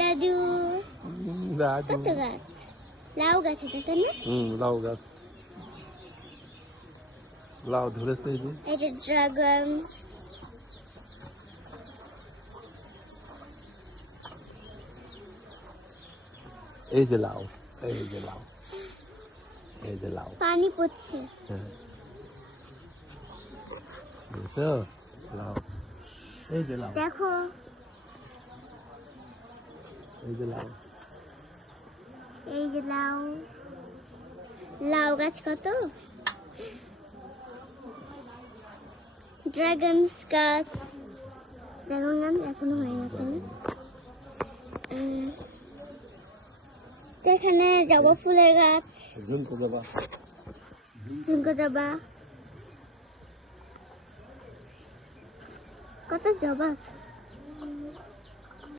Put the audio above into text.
দাদু দাদু কত গাছ? লাউ গাছ এটা তাই না? লাউ গাছ, লাউ ধরেছে এই যে। এটা ড্রাগন। এই যে লাউ, এই যে লাউ, এই যে লাউ। পানি পড়ছে। হ্যাঁ বুঝছো, লাউ, এই যে লাউ, দেখো এই যে লাউ। এই যে লাউ, লাউ গাছ কত? ড্রাগন গাছ, ড্রাগন গাছ এখনো হয় না তাই না? তো এখানে জবা ফুলের গাছ, ঝুমকো জবা, ঝুমকো জবা, কত জবা আছে।